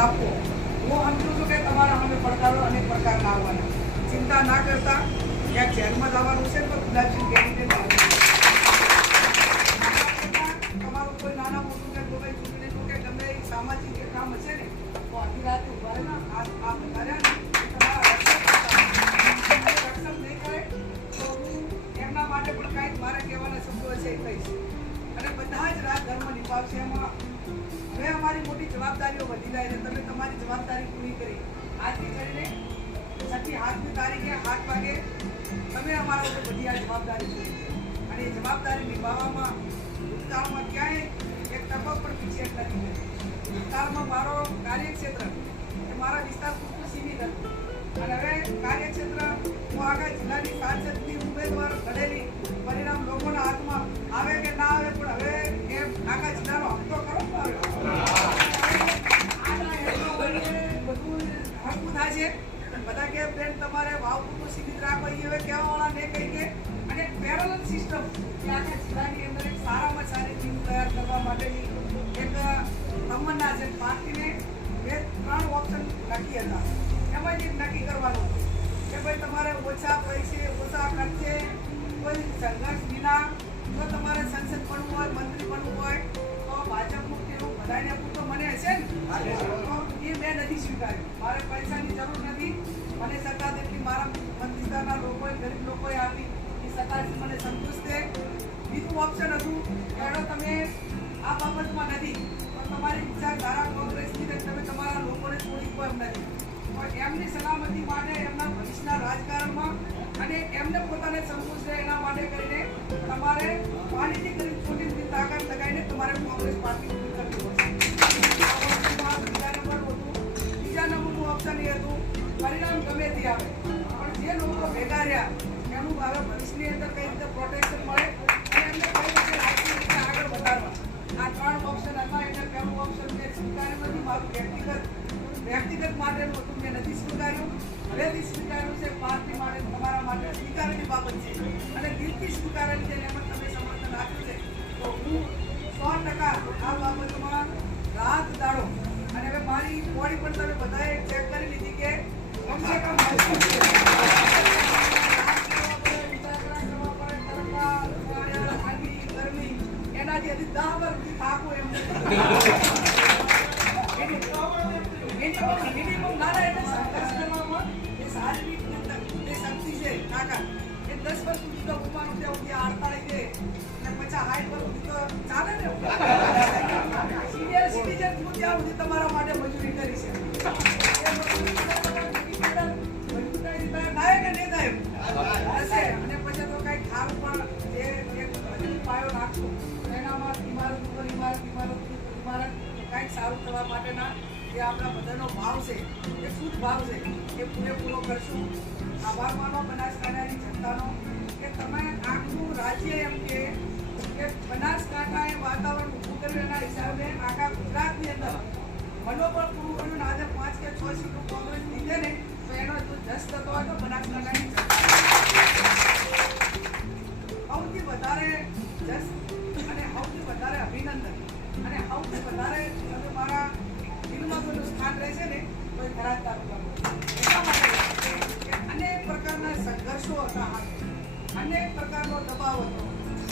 આપવો હું સમજું છું કે તમારા અમે પડકારો અનેક પ્રકારના આવવાના ચિંતા ના કરતા. ક્યાંક જેલમાં જવાનું છે તો ગુલાબસિંહ કેન્ડિડેટ તમારું કોઈ નાના મોટું કે કોઈ ચૂંટણીનું કે ગમે સામાજિક કામ હશે ને, તો આખી રાત ઊભા આ આ ને જવાબદારીઓ વધી જાય છે. તમે તમારી જવાબદારી પૂરી કરી. આજથી કરીને છઠ્ઠી આઠમી તારીખે આઠ વાગે તમે અમારા ઉપર બધી આ જવાબદારી પૂરી અને એ જવાબદારી નિભાવવામાં ભૂતકાળમાં ક્યાંય એક ટકો પણ પીછે નથી. ભૂતકાળમાં મારો કાર્યક્ષેત્ર એ મારા વિસ્તાર પૂરતું સીમિત હતું. અને હવે કાર્યક્ષેત્ર હું આગળ જિલ્લાની સાંસદની ઉમેદવાર ઘડેલી પરિણામ લોકોના હાથમાં આવે કે ના આવે પાર્ટીને બે ત્રણ ઓપ્શન નક્કી હતા. એમાં જ નક્કી કરવાનું કે ભાઈ તમારે ઓછા પૈસે ઓછા ખર્ચે કોઈ સંઘર્ષ વિના જો તમારે સંસદ બનવું હોય મંત્રી બનવું હોય તો ભાજપનું કેવું? બધાને પૂરતો મને હશે ને? તો એ મેં નથી સ્વીકાર્યું. મારે પૈસાની જરૂર નથી. મને સરકાર એટલી મારા વિસ્તારના લોકોએ ગરીબ લોકોએ આપી એ સરકારથી મને સંતુષ્ટ છે બીજું ઓપ્શન હતું કે તમે આ બાબતમાં નથી. તમારી વિચારધારા કોંગ્રેસની ને તમે તમારા લોકોને નથી પણ એમની સલામતી માટે એમના ભવિષ્યના રાજકારણમાં અને એમને પોતાને સંતોષ રહે એના માટે કરીને તમારે ક્વોલિટી કરી છોટી તાકાત લગાવીને તમારે કોંગ્રેસ પાર્ટી કરવી પડશે. બીજા નંબરનું ઓપ્શન એ હતું, પરિણામ ગમે તે આવે, પણ જે લોકો ભેગા રહ્યા, એનું હવે ભવિષ્યની અંદર કઈ રીતે પ્રોટેક્શન મળે, અને એમને કઈ પણ તમે બધાએ ચેક કરી લીધી કે કમસે કમ એનાથી હજી એમ. મિનિમમ નાના એ શક્તિ છે, કાકા, એ દસ વર્ષ સુધી તો કરવા માટેના જે આપણા બધાનો ભાવ છે, એ શુદ્ધ ભાવ છે, એ પૂરેપૂરો કરશું. આભાર માનો બનાસકાંઠાની જનતાનો કે તમે આખું રાજ્ય એમ કે બનાસકાંઠાએ વાતાવરણ ઊભું કર્યું હિસાબે આખા ગુજરાતની અંદર મનોબળ પૂરું કર્યું આજે પાંચ કે છ સીટો કોંગ્રેસ જીતે ને, તો એનો જો જસ થતો હોય તો બનાસકાંઠાની સૌથી વધારે જસ અને સૌથી વધારે અભિનંદન. અને સૌથી વધારે રહેશે ને, તો એ થરાદ એટલા માટે અનેક પ્રકારના સંઘર્ષો હતા અનેક પ્રકારનો દબાવ હતો.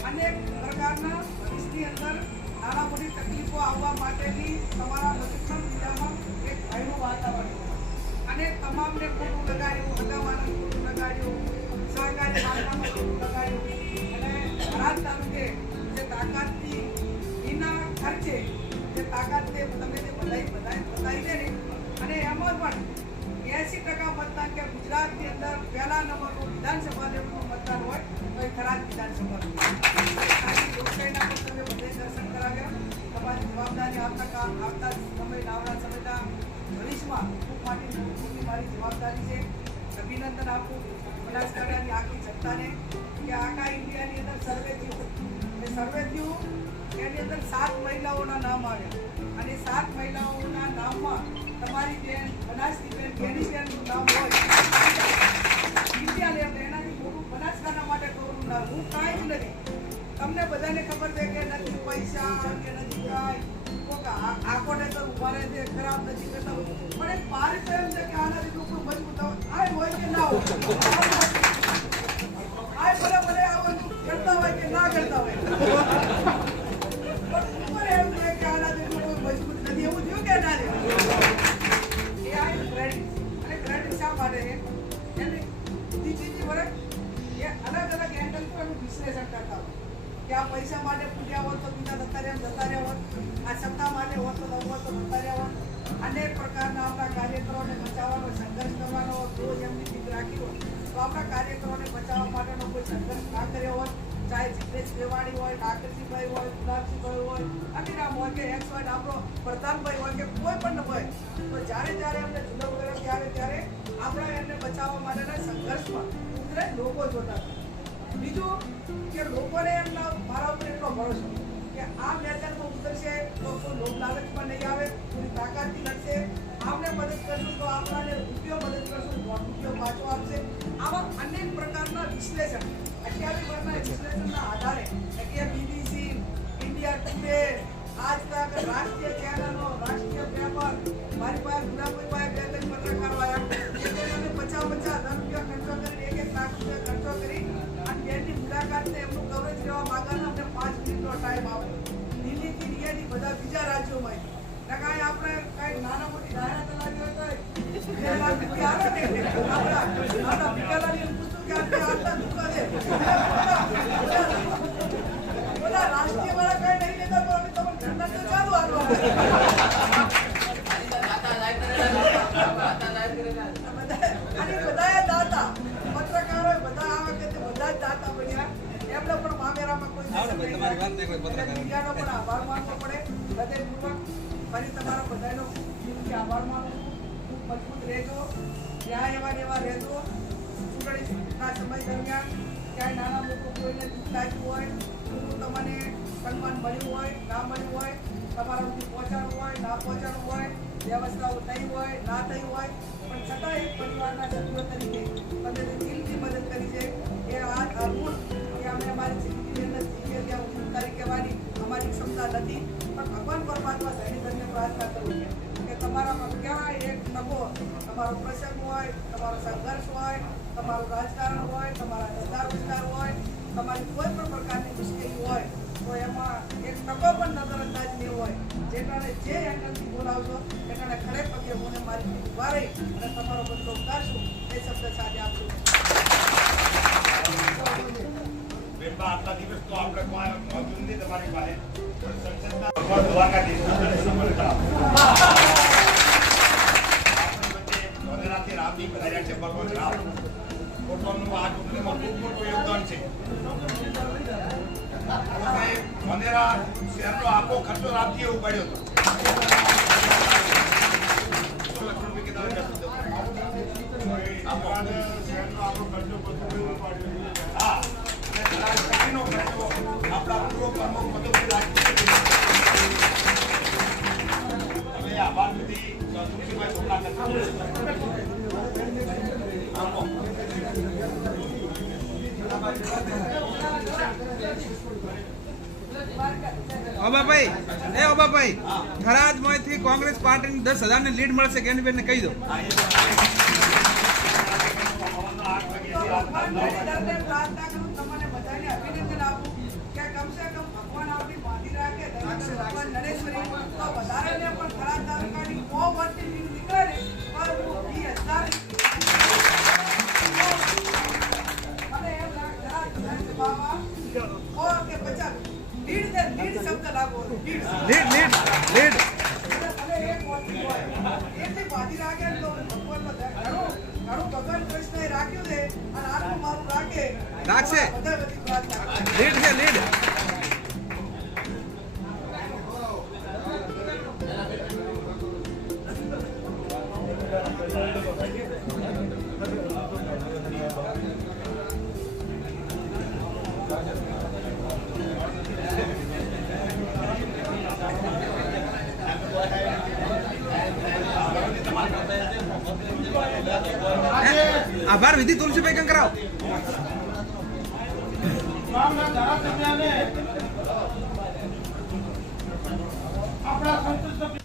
અનેક પ્રકારના દેશની અંદર નાના મોટી તકલીફો આવવા માટેની તમારા મજબૂત જિલ્લામાં એક ભયનું વાતાવરણ અને તમામને ખોટું લગાડ્યું હગાવાના ખોટું લગાડ્યું સહકારી માળખામાં ખોટું લગાડ્યું અને થરાદ તાલુકે જે તાકાતથી, વિના ખર્ચે, જે તાકાત તે તમે જે બધાઈ બધાએ બતાવી દે ને અને પણ એસી ટકા મતદાન કે ગુજરાતની અંદર પહેલા નંબરનું વિધાનસભા લેવલનું મતદાન હોય તો એ થરાદ વિધાનસભા. લોકશાહીના પણ તમે બધે દર્શન કરાવ્યા. તમારી જવાબદારી આવતા આવતા સમય, આવતા સમયના ભવિષ્યમાં ખૂબ માટી મોટી મારી જવાબદારી છે. અભિનંદન આપું બનાસકાંઠાની આખી જનતાને કે આખા ઇન્ડિયાની અંદર સર્વે થયું. એ સર્વે થયું, એની અંદર સાત મહિલાઓના નામ આવ્યા. અને સાત મહિલાઓના નામમાં તમારી બેન બનાસની બેન બેની બેનનું નામ હોય ઇન્ડિયા લેવલે એનાથી મોટું બનાસકાના માટે ગૌરવ ના હું કાંઈ જ નથી. તમને બધાને ખબર છે કે નથી પૈસા, કે નથી કાંઈ. આ- આંખોને તો ઊભા રહે છે ખરાબ નથી કરતા. પણ એક પારી તો એમ છે કે આનાથી ડૂકરું મજબૂત આય હોય. કે ના હોય. આય ભલે ભલે આ કરતા હોય કે ના કરતા હોય. બુદ્ધિ એ અલગ અલગ એંગલ પર એનું વિશ્લેષણ કરતા હોય. કે આ પૈસા માટે પૂજ્યા હોત તો બીજા જતા રહ્યા જતા રહ્યા હોત આ સત્તા માટે હોત તો નવ તો જતા રહ્યા હોત અનેક પ્રકારના આપણા કાર્યકરોને બચાવવાનો સંઘર્ષ કરવાનો હોત જો એમની જીત રાખી હોત તો આપણા કાર્યકરોને બચાવવા માટેનો કોઈ સંઘર્ષ ના કર્યો હોત ચાહે જિગ્નેશ મેવાણી હોય ડાકરજીભાઈ હોય, ગુલાબજીભાઈ હોય અમીરામ હોય કે એક્સ હોય આપણો પ્રધાનભાઈ હોય કે કોઈ પણ હોય. તો જ્યારે જ્યારે એમને જુદો કર્યો, ત્યારે ત્યારે આપણે એમને બચાવવા માટેના સંઘર્ષમાં ઉતરે લોકો જોતા બીજું કે લોકોને એમના મારા ઉપર એટલો ભરોસો કે આ મેદાનમાં ઉતરશે તો કોઈ લોભ લાલચમાં નહીં આવે, પૂરી તાકાતથી લડશે. આપણે મદદ કરશું તો આપણાને રૂપિયો મદદ કરશું રૂપિયો પાછો આપશે. આવા અનેક પ્રકારના વિશ્લેષણ અઠ્યાવીસ વર્ષના વિશ્લેષણના આધારે કે બીબીસી ઇન્ડિયા ટુડે આજ તક રાષ્ટ્રીય ચેનલો ફરી તમારા બધાનો દિલથી આભાર માનું ખૂબ મજબૂત રહેજો ત્યાં એવા એવા રહેતો, ચૂંટણીના સમય દરમિયાન ક્યાંય નાના મોટું કોઈને દુઃખ લાગ્યું હોય પૂરું તમને સન્માન મળ્યું હોય, ના મળ્યું હોય, તમારા સુધી પહોંચાડવું હોય, ના પહોંચાડવું હોય, વ્યવસ્થાઓ થઈ હોય, ના થઈ હોય, પણ છતાં એક પરિવારના સભ્યો તરીકે તમે દિલથી મદદ કરી છે, એ આ આ કે અમે અમારી જિંદગીની અંદર જીવીએ ત્યાં સુધી તારી કહેવાની અમારી ક્ષમતા નથી, પણ ભગવાન પરમાત્મા ધણીધરને પ્રાર્થના કરું છું. તમારામાં ક્યાંય એક નવો તમારો પ્રસંગ હોય, તમારો સંઘર્ષ હોય, તમારું રાજકારણ હોય, તમારા ધંધા રોજગાર હોય, તમારી કોઈ પણ પ્રકારની મુશ્કેલી હોય, તો એમાં એક ટકો પણ નજરઅંદાજ નહીં હોય. જેટાને જે એંગલથી બોલાવશો એટાને ખડે પગે હું મારી ઊભા રહી અને તમારો બદલો ઉતારશું. એ શબ્દ સાથે આપશું દિવસ તો આપણે તમારી પાસે. સંસદના વડોદરા શહેરનો આખો ખર્ચો રામજીએ ઉપાડ્યો હતો. આપણા પૂર્વ પ્રમુખ મધુભાઈ ઓબાભાઈ, એ ઓબાભાઈ, થરાદમાંથી કોંગ્રેસ પાર્ટીની દસ હજારની લીડ મળશે કે એની કહી દો. નરેશ્વરી પ્રાર્થના કરું. લીડ છે લીડ આભાર વિધિ તુલસીભાઈ કંકરાવ. ગામના ધારાસભ્યને આપણા સંસદ